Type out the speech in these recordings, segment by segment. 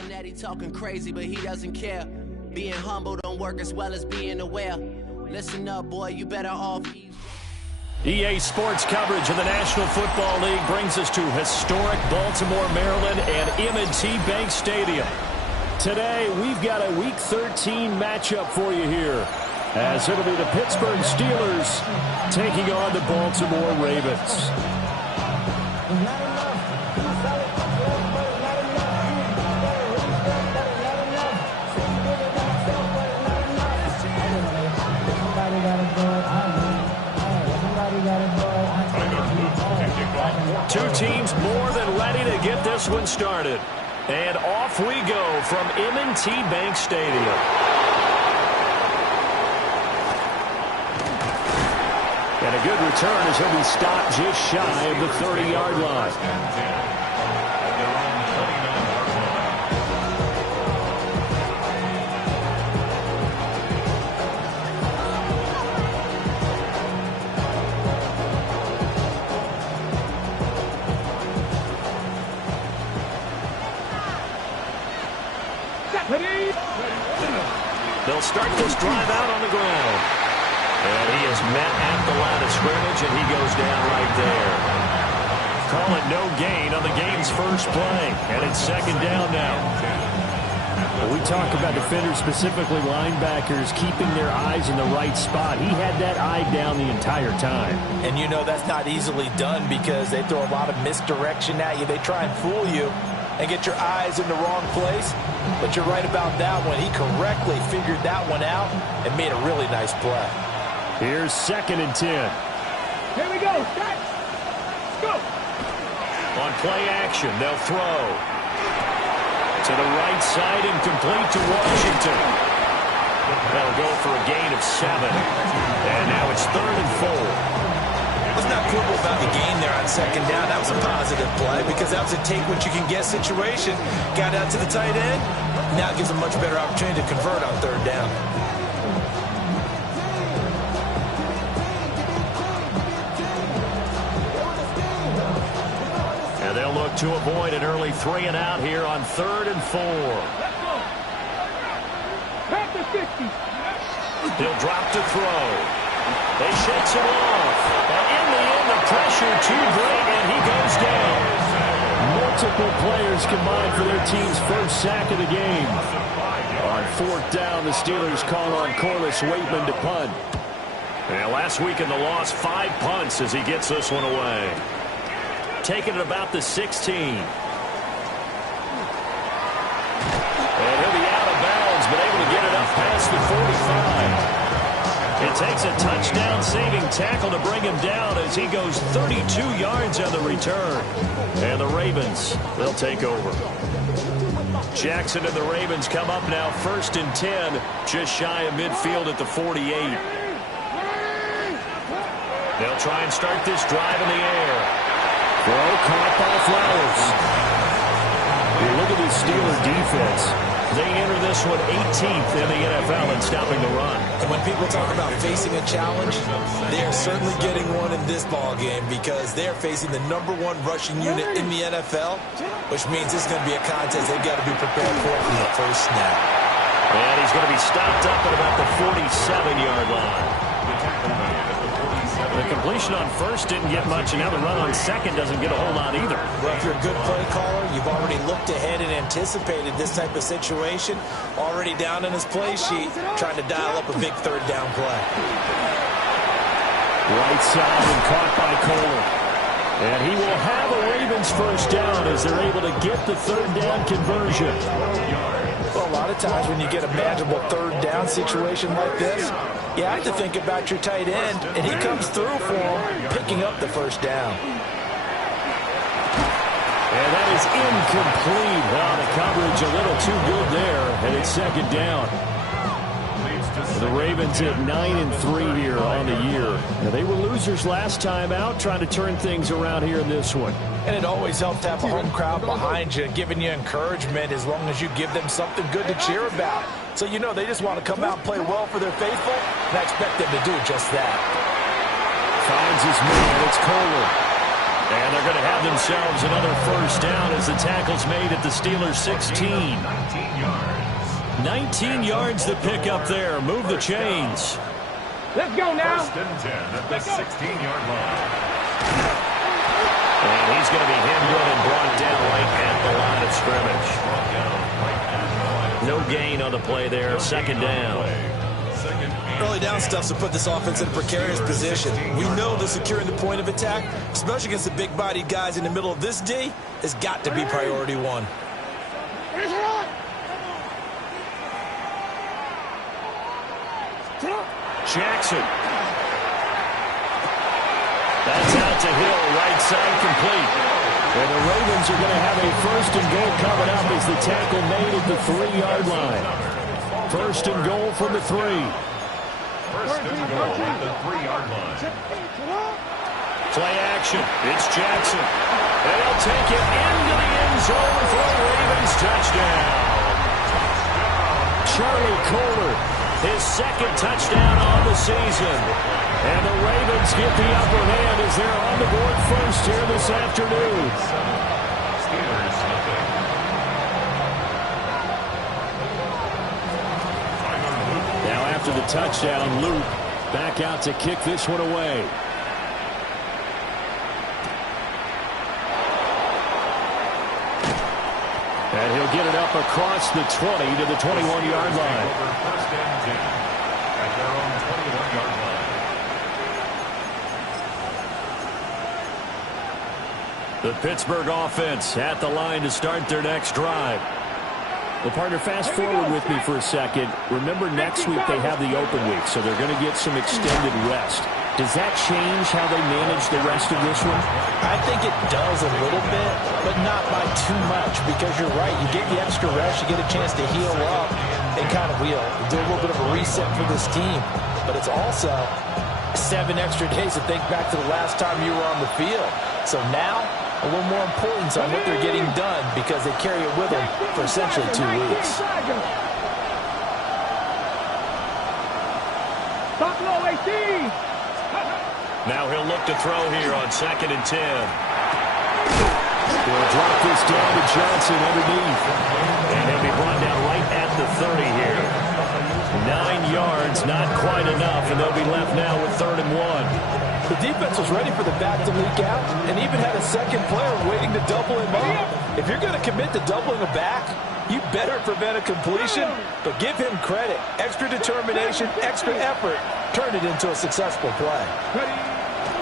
telling that he talking crazy, but he doesn't care. Being humble don't work as well as being aware. Listen up, boy, you better off. EA Sports coverage of the National Football League brings us to historic Baltimore, Maryland, and M&T Bank Stadium. Today, we've got a Week 13 matchup for you here, as it'll be the Pittsburgh Steelers taking on the Baltimore Ravens. Two teams more than ready to get this one started. And off we go from M&T Bank Stadium. And a good return as he'll be stopped just shy of the 30-yard line. They'll start this drive out on the ground. And he is met at the line of scrimmage, and he goes down right there. Call it no gain on the game's first play. And it's second down now. Well, we talk about defenders, specifically linebackers, keeping their eyes in the right spot. He had that eye down the entire time. And you know that's not easily done because they throw a lot of misdirection at you. They try and fool you and get your eyes in the wrong place. But you're right about that one. He correctly figured that one out and made a really nice play. Here's 2nd and 10. Here we go. Let's go. On play action, they'll throw. To the right side, incomplete to Washington. They'll go for a gain of 7. And now it's 3rd and 4. Let's not quibble about the gain there on second down. That was a positive play because that was a take-what-you-can-get situation. Got out to the tight end. Now it gives a much better opportunity to convert on 3rd down. And they'll look to avoid an early 3-and-out here on 3rd and 4. Pass the 60. He'll drop to throw. They shakes him off. And in the end, the pressure too great, and he goes down. Multiple players combined for their team's first sack of the game. On 4th down, the Steelers call on Corliss Waitman to punt. And last week in the loss, 5 punts as he gets this one away. Taking it about the 16. And he'll be out of bounds, but able to get it up past the 45. It takes a touchdown-saving tackle to bring him down as he goes 32 yards on the return. And the Ravens, they'll take over. Jackson and the Ravens come up now 1st and 10, just shy of midfield at the 48. They'll try and start this drive in the air. Throw caught by Flowers. You look at the Steeler defense. They enter this one 18th in the NFL in stopping the run. And when people talk about facing a challenge, they are certainly getting one in this ball game because they're facing the #1 rushing unit in the NFL, which means this is going to be a contest they've got to be prepared for from the first snap. And he's going to be stopped up at about the 47-yard line. The completion on 1st didn't get much, and now the run on 2nd doesn't get a whole lot either. Well, if you're a good play caller, you've already looked ahead and anticipated this type of situation. Already down in his play sheet, trying to dial up a big 3rd down play. Right side and caught by Kohler. And he will have a Ravens first down as they're able to get the 3rd down conversion. Well, a lot of times when you get a manageable 3rd down situation like this, you have to think about your tight end, and he comes through for him, picking up the 1st down. And that is incomplete. Well, the coverage a little too good there, and it's 2nd down. The Ravens at 9-3 here on the year. Now, they were losers last time out, trying to turn things around here in this one. And it always helps to have a home crowd behind you, giving you encouragement as long as you give them something good to cheer about. So you know they just want to come out and play well for their faithful, and I expect them to do just that. Finds his man. It's Kohler. And they're going to have themselves another first down as the tackle's made at the Steelers' 16. 19 yards to pick up there. Move the chains. Let's go now. First and 10 at the 16-yard line. And he's going to be handled and brought down right at the line of scrimmage. No gain on the play there. Second down. Early down stuff to put this offense in a precarious position. We know that securing the point of attack, especially against the big-bodied guys in the middle of this D, has got to be priority one. Jackson. That's out to Hill, right side complete. And the Ravens are going to have a first and goal coming up as the tackle made at the 3-yard line. First and goal from the 3. First and goal at the 3-yard line. Play action. It's Jackson. And he'll take it into the end zone for a Ravens touchdown. Charlie Kolar, his second touchdown on the season. And the Ravens get the upper hand as they're on the board first here this afternoon. Steelers nothing. Now after the touchdown, Luke back out to kick this one away. And he'll get it up across the 20 to the 21-yard line. First and 10 at their own 21-yard line. The Pittsburgh offense at the line to start their next drive. Well, partner, fast forward with me for a second. Remember, next week they have the open week, so they're going to get some extended rest. Does that change how they manage the rest of this one? I think it does a little bit, but not by too much, because you're right. You get the extra rest, you get a chance to heal up and kind of do a little bit of a reset for this team. But it's also 7 extra days to think back to the last time you were on the field. So now, a little more importance on what they're getting done because they carry it with them for essentially 2 weeks. Buffalo 18. Now he'll look to throw here on 2nd and 10. He'll drop this down to Johnson underneath. And he'll be brought down right at the 30 here. 9 yards, not quite enough, and they'll be left now with 3rd and 1. The defense was ready for the back to leak out and even had a second player waiting to double him up. If you're going to commit to doubling a back, you better prevent a completion, but give him credit. Extra determination, extra effort, turn it into a successful play.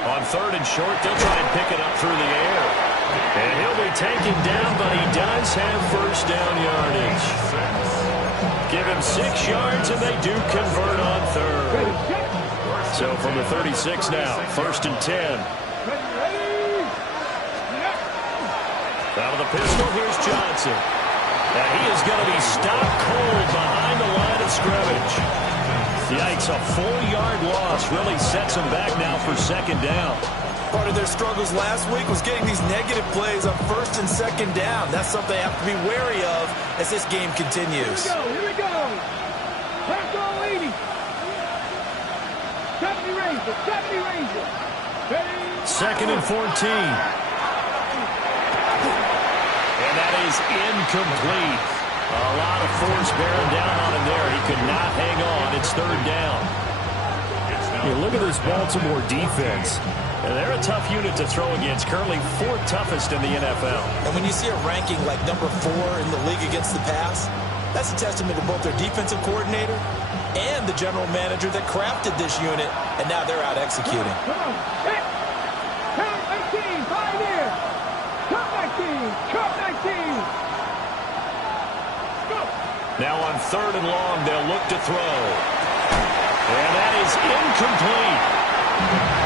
On 3rd and short, they'll try and pick it up through the air. And he'll be taken down, but he does have first down yardage. Give him 6 yards, and they do convert on 3rd. So from the 36 now, 1st and 10. Out of the pistol, here's Johnson. And he is going to be stopped cold behind the line of scrimmage. Yikes, a 4-yard loss really sets them back now for 2nd down. Part of their struggles last week was getting these negative plays on 1st and 2nd down. That's something they have to be wary of as this game continues. Here we go. Let's go, 80. 70 Rangers, 70 Rangers. 2nd and 14. And that is incomplete. A lot of force bearing down on him there. He could not hang on. It's 3rd down. Hey, look at this Baltimore defense. And they're a tough unit to throw against. Currently 4th toughest in the NFL. And when you see a ranking like number 4 in the league against the pass, that's a testament to both their defensive coordinator and the general manager that crafted this unit, and now they're out executing. Come on. Hit. Count 19. Pioneer. Count 19. Count 19. Go. Now on 3rd and long, they'll look to throw. And that is incomplete.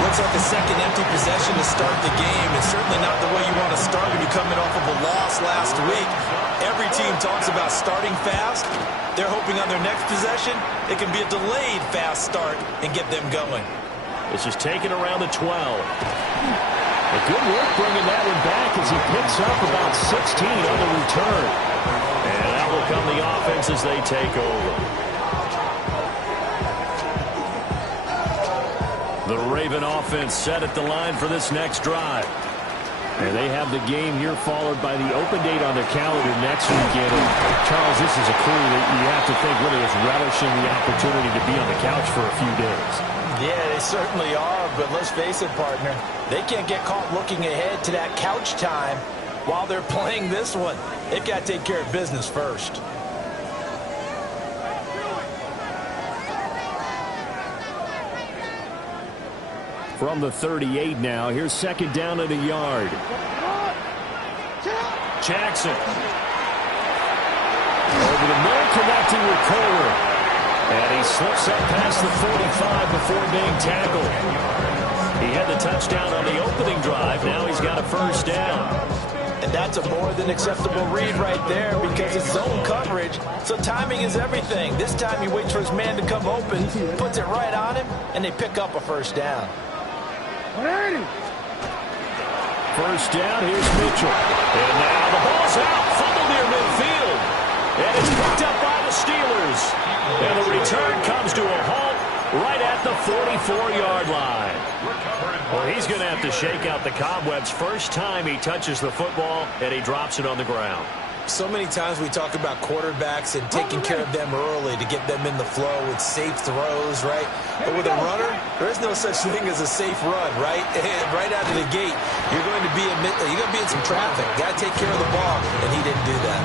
Looks like a second empty possession to start the game. It's certainly not the way you want to start when you're coming off of a loss last week. Every team talks about starting fast. They're hoping on their next possession, it can be a delayed fast start and get them going. This is taken around the 12. A good work bringing that one back as he picks up about 16 on the return. And that will come the offense as they take over. The Raven offense set at the line for this next drive. And they have the game here followed by the open date on their calendar next weekend. And Charles, this is a crew that you have to think really is relishing the opportunity to be on the couch for a few days. Yeah, they certainly are, but let's face it, partner. They can't get caught looking ahead to that couch time while they're playing this one. They've got to take care of business first. From the 38 now, here's second down at a yard. Jackson. Over the middle, connecting with Kohler. And he slips up past the 45 before being tackled. He had the touchdown on the opening drive. Now he's got a first down. And that's a more than acceptable read right there because it's zone coverage, so timing is everything. This time he waits for his man to come open, puts it right on him, and they pick up a first down. First down, here's Mitchell. And now the ball's out, fumble near midfield. And it's picked up by the Steelers. And the return comes to a halt right at the 44-yard line. Well, he's going to have to shake out the cobwebs first time he touches the football, and he drops it on the ground. So many times we talk about quarterbacks and taking care of them early to get them in the flow with safe throws, right? But with a runner, there is no such thing as a safe run, right? Right out of the gate, you're going to be in some traffic. Got to take care of the ball, and he didn't do that.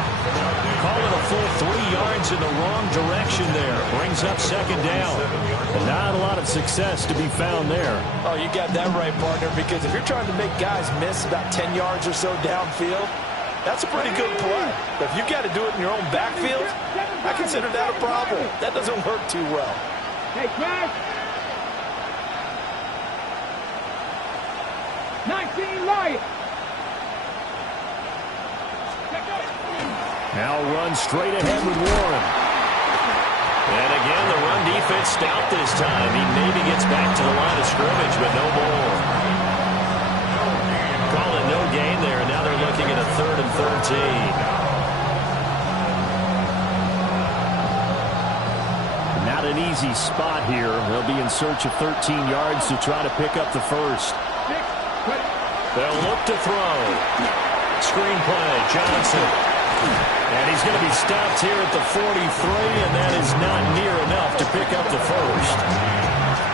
Call it a full 3 yards in the wrong direction there. Brings up second down. And not a lot of success to be found there. Oh, you got that right, partner, because if you're trying to make guys miss about 10 yards or so downfield, that's a pretty good play. But if you got to do it in your own backfield, I consider that a problem. That doesn't work too well. Hey, Crash. 19 Lions. Now run straight ahead with Warren. And again, the run defense stout this time. He maybe gets back to the line of scrimmage, but no more. Call it no gain there. Now they're looking at a 3rd and 13. Not an easy spot here. They'll be in search of 13 yards to try to pick up the first. They'll look to throw. Screen play, Johnson. And he's going to be stopped here at the 43, and that is not near enough to pick up the first.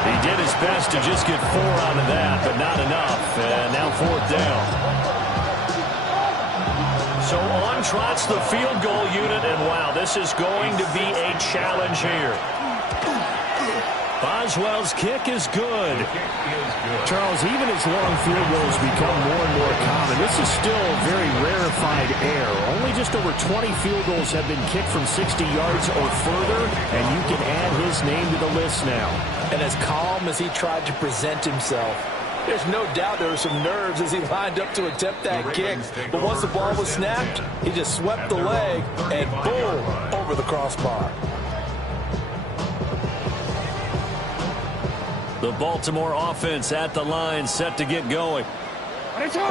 He did his best to just get 4 out of that, but not enough. And now 4th down. So on trots the field goal unit, and wow, this is going to be a challenge here. Boswell's kick is good. Charles, even as long field goals become more and more common, this is still a very rarefied air. Only just over 20 field goals have been kicked from 60 yards or further, and you can add his name to the list now. And as calm as he tried to present himself, there's no doubt there were some nerves as he lined up to attempt that kick. But once the ball was snapped, he just swept the leg and boom, over the crossbar. The Baltimore offense at the line, set to get going.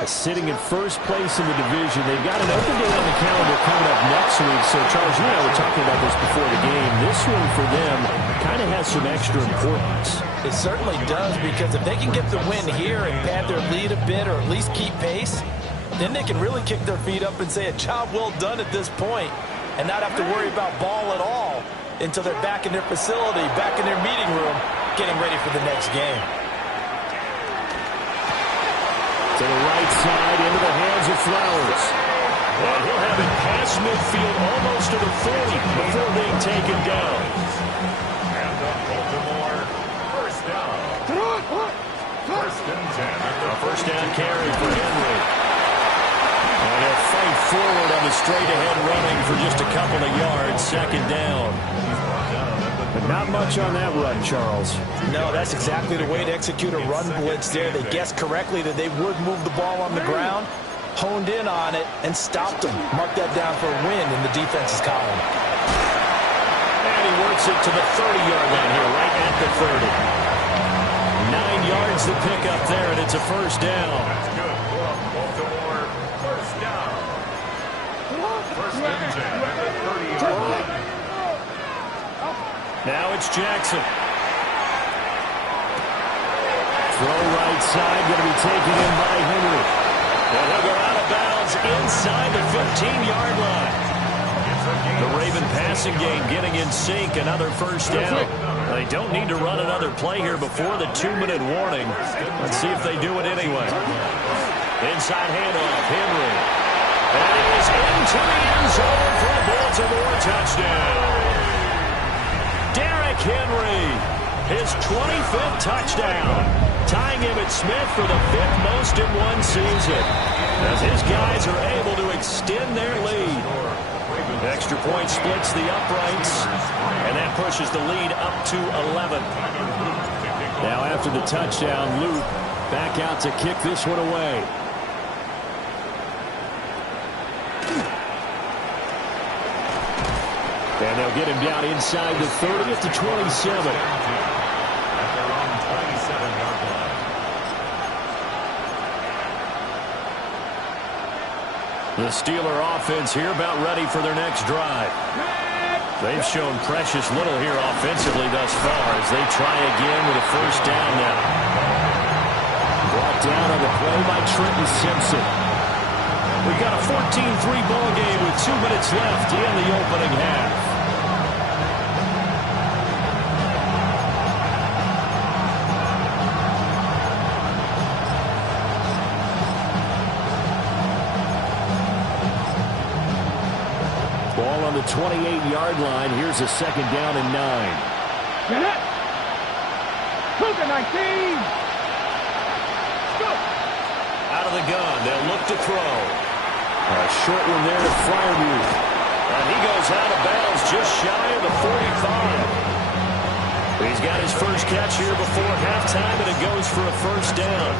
Sitting in first place in the division. They've got an open day on the calendar coming up next week. So, Charles, you and I were talking about this before the game. This one for them kind of has some extra importance. It certainly does, because if they can get the win here and pad their lead a bit or at least keep pace, then they can really kick their feet up and say a job well done at this point and not have to worry about ball at all until they're back in their facility, back in their meeting room, getting ready for the next game. To the right side, into the hands of Flowers. And he'll have it past midfield, almost to the 40 before being taken down. And the Baltimore first down. First and 10. A first down carry for Henry. And he'll fight forward on the straight-ahead running for just a couple of yards, second down. But not much on that run, Charles. No, that's exactly the way to execute a run blitz there. They guessed correctly that they would move the ball on the ground, honed in on it, and stopped them. Mark that down for a win in the defense's column. And he works it to the 30-yard line here, right at the 30. 9 yards to pick up there, and it's a first down. That's good. Baltimore first down. First and 10 at the 30-yard line. Now it's Jackson. Throw right side, going to be taken in by Henry. And he'll go out of bounds inside the 15-yard line. The Raven passing game getting in sync. Another first down. They don't need to run another play here before the 2-minute warning. Let's see if they do it anyway. Inside handoff, Henry. And it is into the end zone for a Baltimore touchdown. Derrick Henry, his 25th touchdown, tying Emmitt Smith for the 5th most in one season, as his guys are able to extend their lead. Extra point splits the uprights, and that pushes the lead up to 11. Now after the touchdown, Luke back out to kick this one away. And they'll get him down inside the 30 at the 27. The Steeler offense here about ready for their next drive. They've shown precious little here offensively thus far as they try again with a first down now. Brought down on the play by Trenton Simpson. We've got a 14-3 ball game with 2 minutes left in the opening half. Ball on the 28-yard line. Here's a 2nd down and 9. Get it. Cougar 19. Go. Out of the gun, they'll look to throw. A short one there to Freiermuth. And he goes out of bounds just shy of the 45. He's got his first catch here before halftime, and it goes for a first down.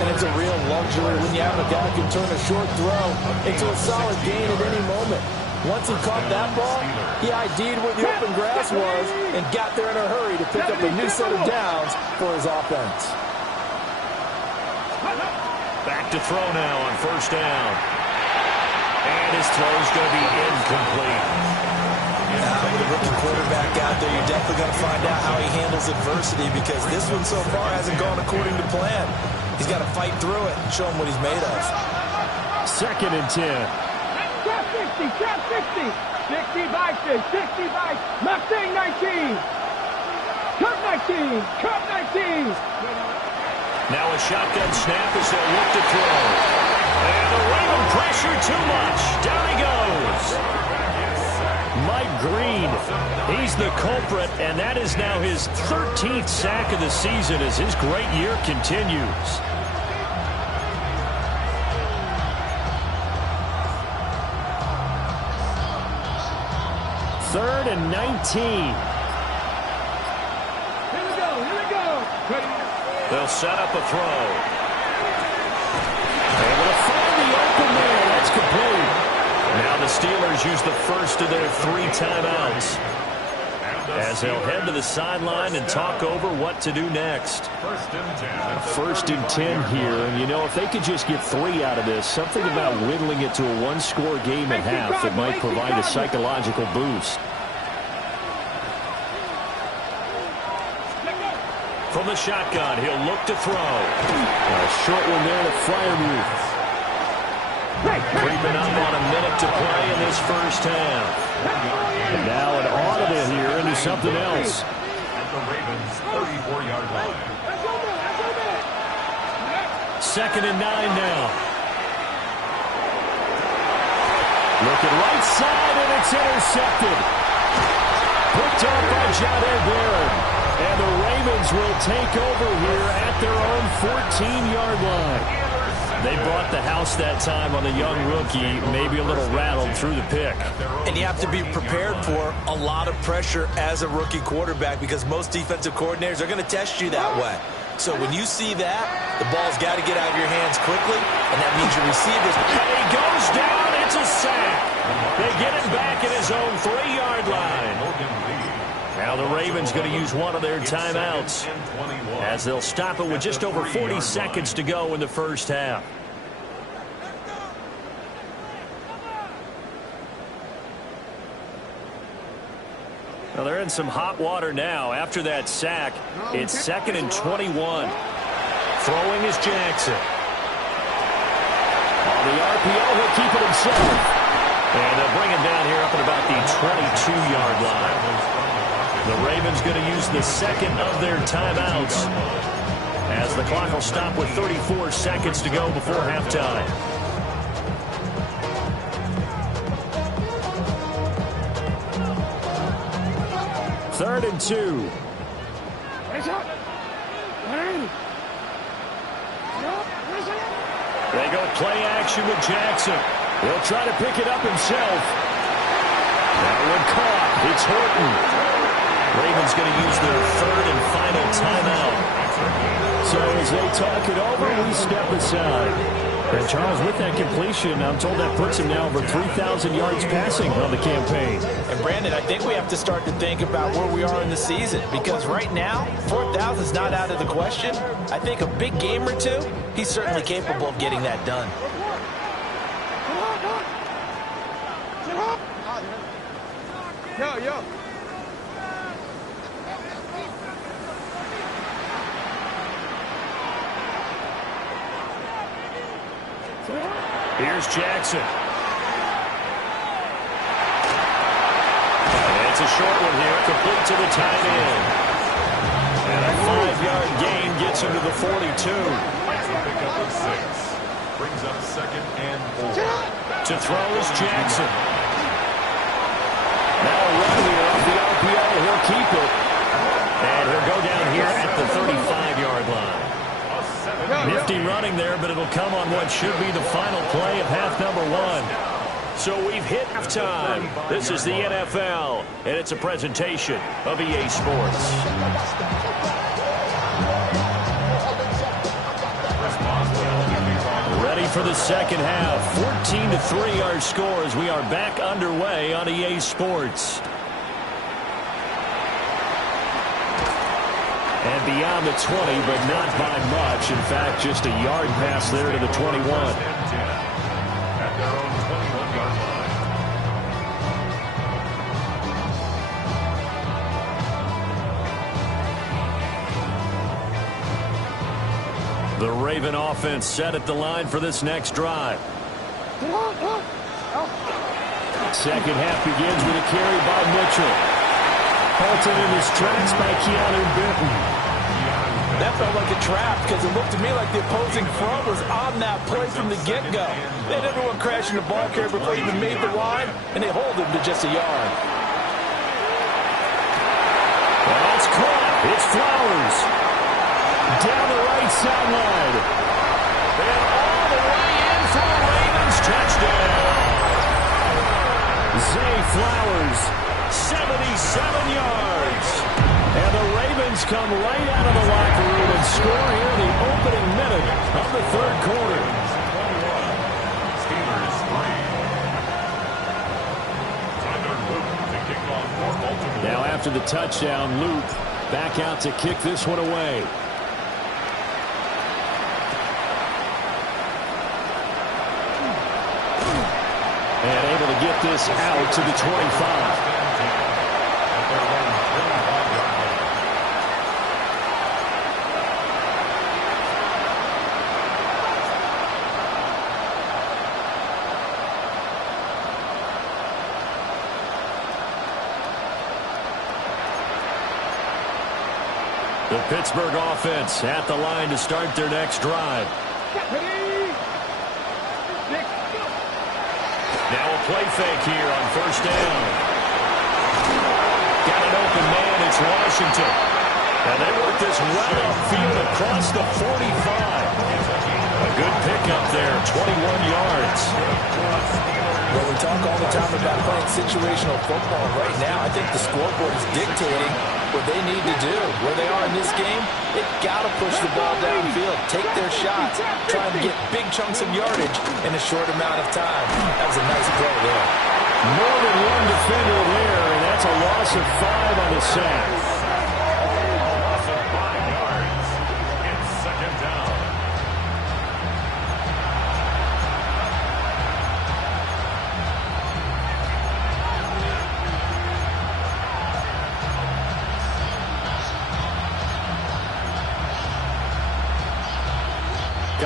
And it's a real luxury when you have a guy who can turn a short throw into a solid gain at any moment. Once he caught that ball, he ID'd where the open grass was and got there in a hurry to pick up a new set of downs for his offense. Back to throw now on first down. And his throw's going to be incomplete. With a rookie quarterback out there, you're definitely going to find out how he handles adversity, because this one so far hasn't gone according to plan. He's got to fight through it and show him what he's made of. 2nd and 10. Trap 60, trap 60. 60 by 6, 60 by Mustang 19. Cup 19, Cup 19. Now a shotgun snap as they'll look to throw. And the Raven pressure too much. Down he goes. Mike Green, he's the culprit, and that is now his 13th sack of the season as his great year continues. Third and 19. Here we go. They'll set up a throw. Able to find the open man. That's complete. Now the Steelers use the first of their 3 timeouts as they'll head to the sideline and talk over what to do next. First and 10 here, and you know, if they could just get 3 out of this, something about whittling it to a 1-score game at half that might provide a psychological boost. From the shotgun, he'll look to throw. A short one there to Freiermuth. Creeping up on a minute to play in this first half. And now an audible here into something else. At the Ravens' 34-yard line. 2nd and 9 now. Looking right side, and it's intercepted. Picked up by Jahdair Barron. And the Ravens will take over here at their own 14-yard line. They brought the house that time on the young rookie, maybe a little rattled through the pick. And you have to be prepared for a lot of pressure as a rookie quarterback, because most defensive coordinators are going to test you that way. So when you see that, the ball's got to get out of your hands quickly, and that means your receivers. And he goes down. It's a sack. They get him back at his own 3-yard line. Now the Ravens going to use one of their timeouts as they'll stop it with just over 40 seconds to go in the first half. Well, they're in some hot water now after that sack. It's 2nd and 21. Throwing is Jackson. the RPO, he'll keep it himself. And they'll bring him down here up at about the 22-yard line. The Ravens going to use the second of their timeouts as the clock will stop with 34 seconds to go before halftime. Third and 2. They go play action with Jackson. He'll try to pick it up himself. That one caught. It's Horton. Ravens going to use their third and final timeout. So as they talk it over, we step aside. And Charles, with that completion, I'm told that puts him now over 3,000 yards passing on the campaign. And Brandon, I think we have to start to think about where we are in the season, because right now, 4,000 is not out of the question. I think a big game or two, he's certainly capable of getting that done. Yo. Here's Jackson. And it's a short one here, complete to the tight end. And a 5-yard gain gets him to the 42. Makes a pickup of 6. Brings up second and 4. To throw is Jackson. Now a run here off the RPO. He'll keep it. And he'll go down here at the 35-yard line. Nifty running there, but it'll come on what should be the final play of half number 1. So we've hit halftime. This is the NFL, and it's a presentation of EA Sports. Ready for the second half. 14-3 our score as we are back underway on EA Sports. And beyond the 20, but not by much. In fact, just a yard pass there to the 21. At their own 21-yard line. The Raven offense set at the line for this next drive. Second half begins with a carry by Mitchell. Halted in his tracks by Keanu Benton. That felt like a trap because it looked to me like the opposing front was on that play from the get-go. They had everyone crashing the ball carrier before he even made the line, and they hold him to just a yard. That's caught. It's Flowers. Down the right sideline. And all the way in for the Ravens. Touchdown. Zay Flowers, 77 yards. And the Ravens come right out of the locker room and score here in the opening minute of the third quarter. Steelers 3. Tyler Luke to kick off for Baltimore. Now after the touchdown, Luke back out to kick this one away. And able to get this out to the 25. The Pittsburgh offense at the line to start their next drive. Now a play fake here on first down. Got an open man, it's Washington. And they work this right upfield across the 45. A good pickup there, 21 yards. Well, we talk all the time about playing situational football. Right now, I think the scoreboard is dictating what they need to do. Where they are in this game, they've got to push the ball downfield, take their shots, try and get big chunks of yardage in a short amount of time. That was a nice play there. More than one defender there, and that's a loss of 5 on the sack. Loss of 5 yards. It's second down.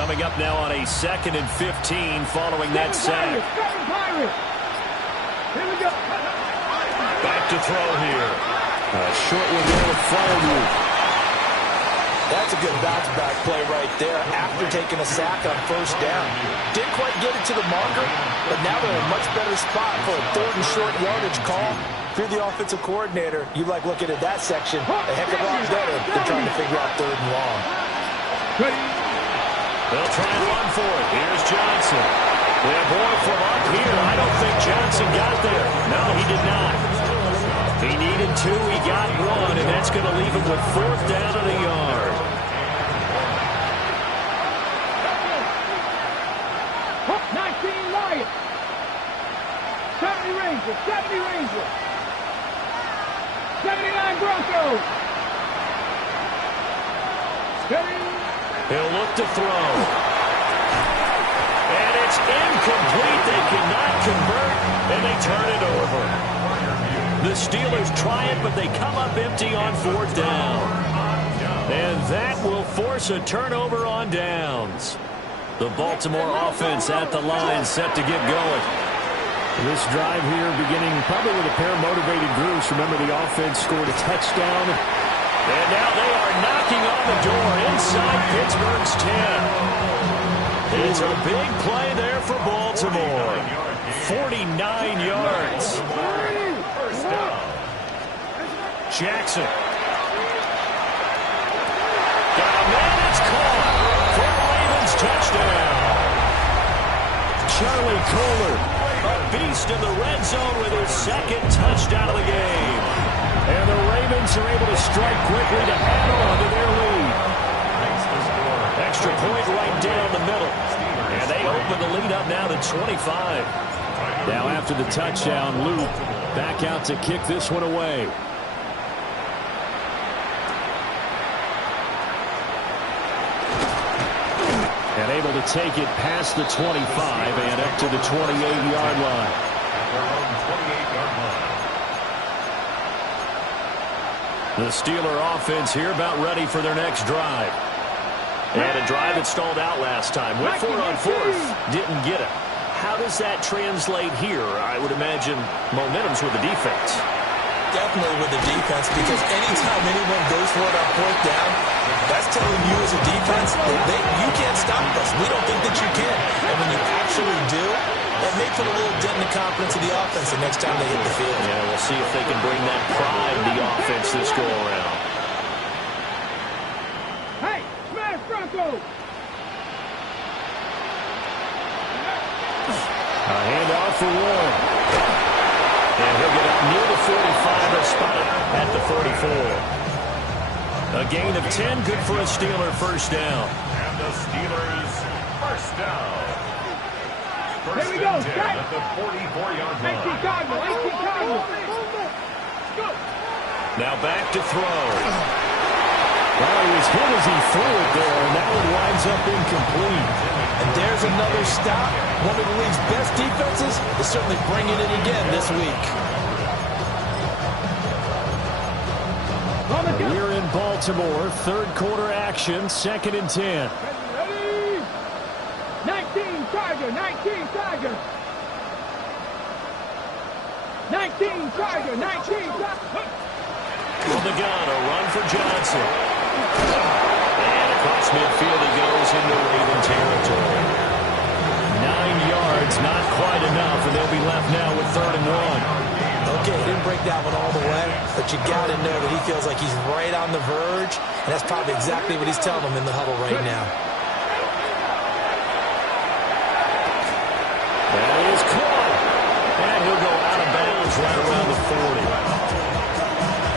coming up now on a 2nd and 15 following that sack. Here we go. Back to throw here. A short one there with Freiermuth. That's a good bounce-back play right there after taking a sack on first down. Didn't quite get it to the marker, but now they're in a much better spot for a 3rd and short yardage call. If you're the offensive coordinator, you like looking at that section a heck of a lot better than trying to figure out 3rd and long. They'll try and run for it. Here's Johnson. They're going from up here. I don't think Johnson got there. No, he did not. He needed 2. He got 1, and that's going to leave him with 4th down and a yard. 19 Lions. 70 Rangers. 70 Rangers. 79 Broncos. He'll look to throw. And it's incomplete. They cannot convert, and they turn it over. The Steelers try it, but they come up empty on 4th down. And that will force a turnover on downs. The Baltimore offense at the line, set to get going. This drive here beginning probably with a pair of motivated groups. Remember, the offense scored a touchdown. And now they are knocking on the door inside Pittsburgh's 10. It's a big play there for Baltimore. 49 yards. Jackson. Got a man, it's caught for a Ravens touchdown. Charlie Kolar, a beast in the red zone with his 2nd touchdown of the game. And the Ravens are able to strike quickly to add on to their lead. Extra point right down the middle. And they open the lead up now to 25. Now after the touchdown, Luke back out to kick this one away. And able to take it past the 25 and up to the 28-yard line. The Steeler offense here about ready for their next drive. And a drive that stalled out last time. Went for it on 4th. Didn't get it. How does that translate here? I would imagine momentum's with the defense. Definitely with the defense, because anytime anyone goes for it on 4th down, that's telling you as a defense that you can't stop us. We don't think that you can. And when you actually do, that may put a little dent in the confidence of the offense the next time they hit the field. Yeah, we'll see if they can bring that pride to the offense this go around. Hey, smash Broncos! A handoff for Warren. And he'll get up near the 45, or spot it at the 44. A gain of 10, good for a Steeler first down. And the Steelers first down. Here we go, set. At the 44-yard line. 18 Cardinal, 18 Cardinal. Go. Now back to throw. Well, he was hit as he threw it there, and that one winds up incomplete. And there's another stop. One of the league's best defenses is certainly bringing it again this week. We're in Baltimore, 3rd quarter action, 2nd and 10. Ready? 19 Charger, 19 Charger. 19 Charger, 19 Charger. From the gun, a run for Johnson. And across midfield he goes into Raven territory. 9 yards, not quite enough, and they'll be left now with 3rd and 1. Okay, he didn't break that one all the way, but you got to know that he feels like he's right on the verge, and that's probably exactly what he's telling them in the huddle right now. That is caught, and he'll go out of bounds right around the 40.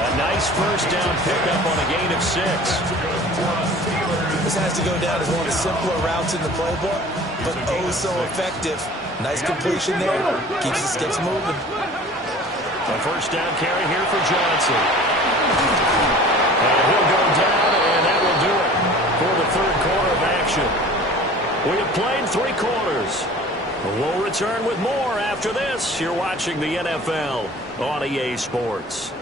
A nice first down pickup on a gain of 6. This has to go down as one of the simpler routes in the playbook, but oh so effective. Nice completion there, keeps the sticks moving. A first down carry here for Johnson. And he'll go down, and that will do it for the 3rd quarter of action. We have played 3 quarters. We'll return with more after this. You're watching the NFL on EA Sports.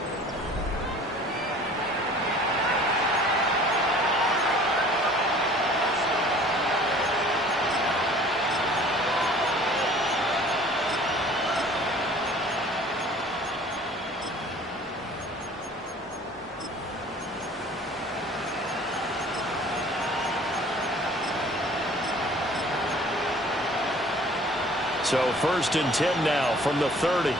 So 1st and 10 now from the 30.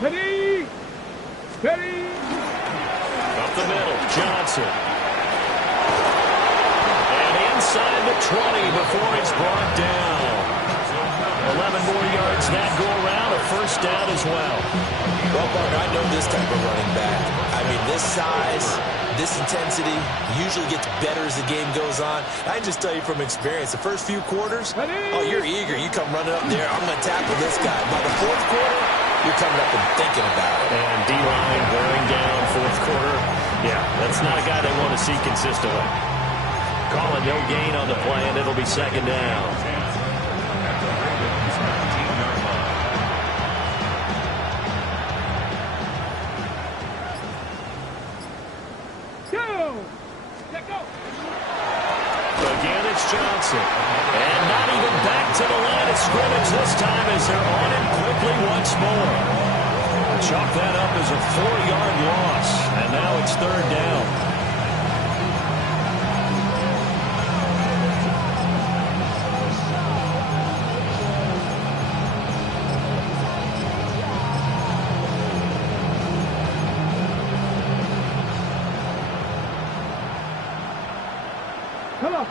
Ready. Ready. Up the middle, Johnson. And inside the 20 before he's brought down. 11 more yards that go around, a 1st down as well. Well, Parker, I know this type of running back. I mean, this size, this intensity usually gets better as the game goes on. I can just tell you from experience, the first few quarters, oh, you're eager. You come running up there, I'm going to tackle this guy. By the 4th quarter, you're coming up and thinking about it. And D-line wearing down 4th quarter. Yeah, that's not a guy they want to see consistently. Calling no gain on the play, and it'll be 2nd down. Again, it's Johnson. And not even back to the line of scrimmage this time as they're on him quickly once more. Chalk that up as a 4-yard loss. And now it's 3rd down.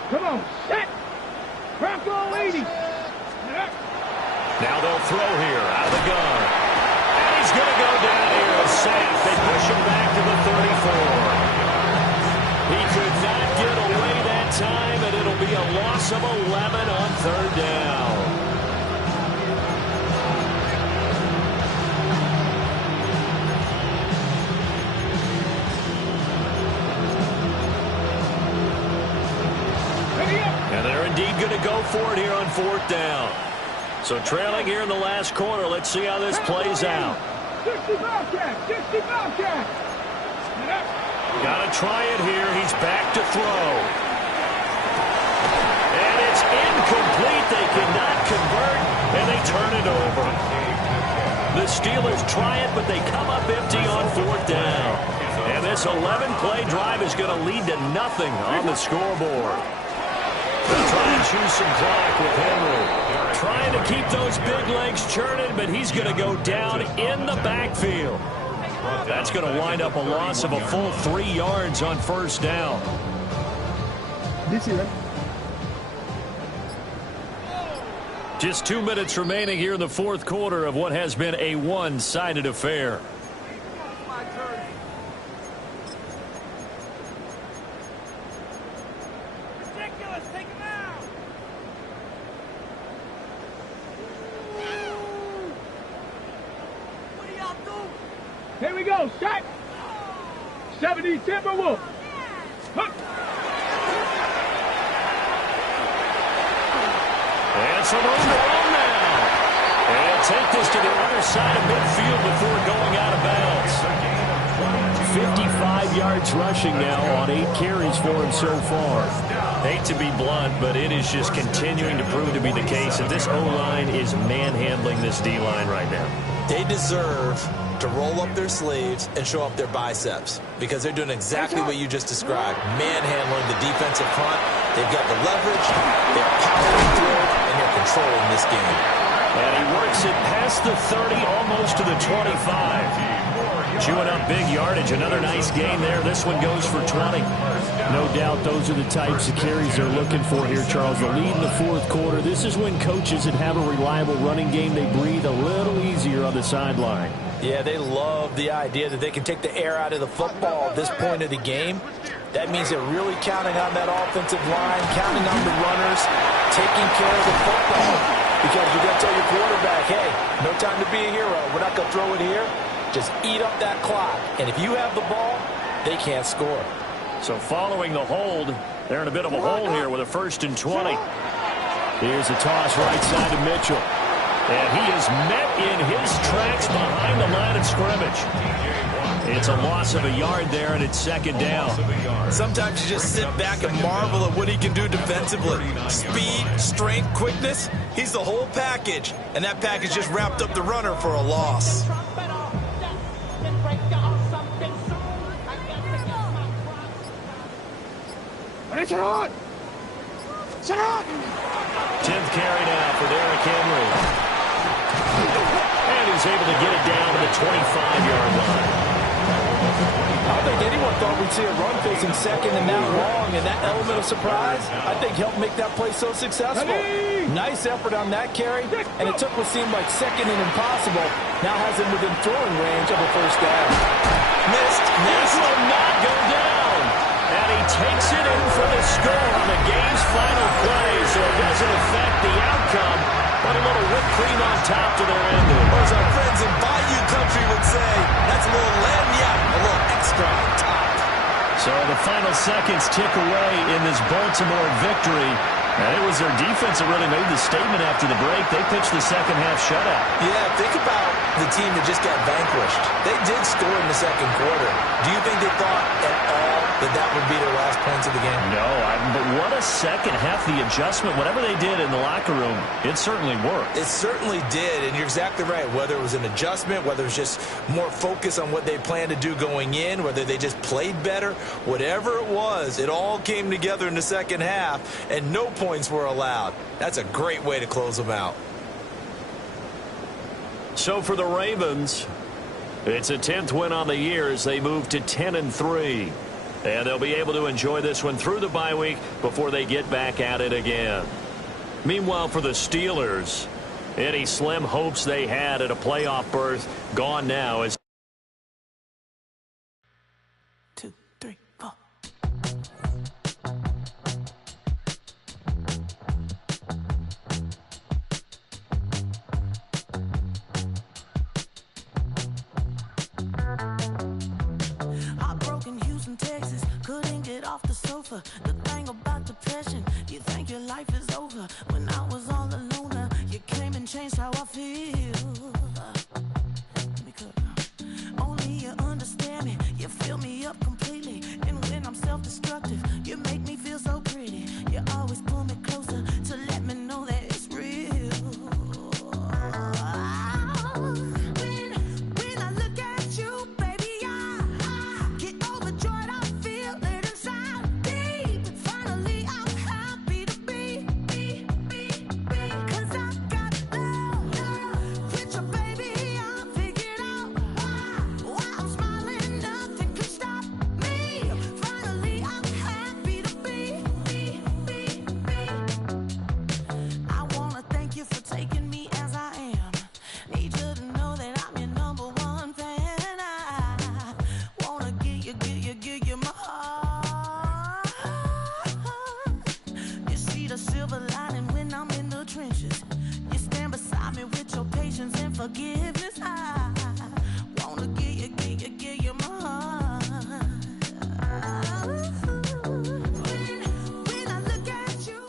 Come on, set! Bronco 80! Now they'll throw here out of the gun. And he's going to go down here and safe. They push him back to the 34. He could not get away that time, and it'll be a loss of 11 on 3rd down. And they're indeed going to go for it here on 4th down. So trailing here in the last quarter. Let's see how this plays out. 60 Bobcat! 60 Bobcat! Got to try it here. He's back to throw. And it's incomplete. They cannot convert, and they turn it over. The Steelers try it, but they come up empty on 4th down. And this 11-play drive is going to lead to nothing on the scoreboard. They'll try and choose some clock with Henry. Trying to keep those big legs churning, but he's going to go down in the backfield. That's going to wind up a loss of a full 3 yards on 1st down. Just 2 minutes remaining here in the 4th quarter of what has been a one-sided affair. Here we go, set! 70 Timberwolf! And some room to run now. And take this to the other side of midfield before going out of bounds. 55 yards rushing now on 8 carries for him so far. Hate to be blunt, but it is just continuing to prove to be the case that this O-line is manhandling this D-line right now. They deserve to roll up their sleeves and show up their biceps because they're doing exactly what you just described, manhandling the defensive front. They've got the leverage, they're powering through it, and they're controlling this game. And he works it past the 30, almost to the 25. Chewing up big yardage. Another nice gain there. This one goes for 20. No doubt those are the types of carries they're looking for here, Charles. The lead in the 4th quarter. This is when coaches that have a reliable running game, they breathe a little easier on the sideline. Yeah, they love the idea that they can take the air out of the football at this point of the game. That means they're really counting on that offensive line, counting on the runners, taking care of the football. Because you're going to tell your quarterback, hey, no time to be a hero. We're not going to throw it here. Just eat up that clock. And if you have the ball, they can't score. So following the hold, they're in a bit of a hole here with a 1st and 20. Here's a toss right side to Mitchell. And he is met in his tracks behind the line of scrimmage. It's a loss of a yard there, and it's 2nd down. Sometimes you just sit back and marvel at what he can do defensively. Speed, strength, quickness, he's the whole package. And that package just wrapped up the runner for a loss. 10th carry now for Derrick Henry. And he's able to get it down to the 25-yard line. I don't think anyone thought we'd see a run facing second and that long, and that element of surprise, I think, helped make that play so successful. Nice effort on that carry, and it took what seemed like second and impossible. Now has him within throwing range of a first down. Missed. This will not go down. And he takes it in for the score on the game's final play, so it doesn't affect the outcome, but a little whipped cream on top to their ending. Or as our friends in Bayou Country would say, that's a little lagniappe, a little extra on top. So the final seconds tick away in this Baltimore victory. And it was their defense that really made the statement after the break. They pitched the second half shutout. Yeah, think about the team that just got vanquished. They did score in the second quarter. Do you think they thought at all that would be their last points of the game? No, but what a second half. The adjustment, whatever they did in the locker room, it certainly worked. It certainly did, and you're exactly right. Whether it was an adjustment, whether it was just more focus on what they planned to do going in, whether they just played better, whatever it was, it all came together in the second half, and no points were allowed. That's a great way to close them out. So for the Ravens, it's a 10th win on the year as they move to 10-3. And they'll be able to enjoy this one through the bye week before they get back at it again. Meanwhile, for the Steelers, any slim hopes they had at a playoff berth gone now as 2, 3, 4. Heartbroken Houston, Texas, couldn't get off the sofa. The thing about depression, you think your life is over. When I was all alone, you came and changed how I feel. Let me cook. Only you understand me, you fill me up completely. And when I'm self-destructive, you make me feel so pretty. You always pull me closer to let me know that it's real. When I look at you, baby, I get overjoyed. I feel it inside me. Finally, I'm happy to be. 'Cause I got love with your baby. I figured out why I'm smiling. Nothing can stop me. Finally, I'm happy to be. I wanna thank you for taking me as I am. Need you to know that I'm your number one fan. I wanna give you my heart. You see the silver lining when I'm in the trenches. You stand beside me with your patience and forgiveness. I wanna give you my heart. When I look at you.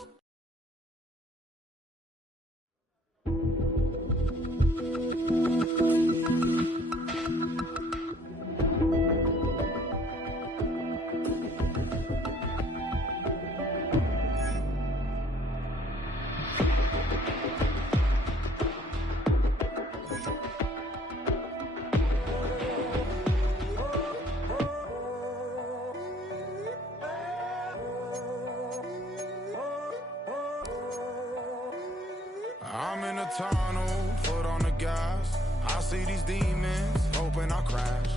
I'm in a tunnel, foot on the gas. I see these demons, hoping I crash.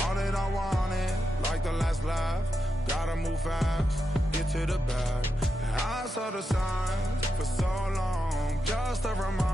All that I wanted, like the last laugh. Gotta move fast, get to the bag. I saw the signs for so long, just a reminder.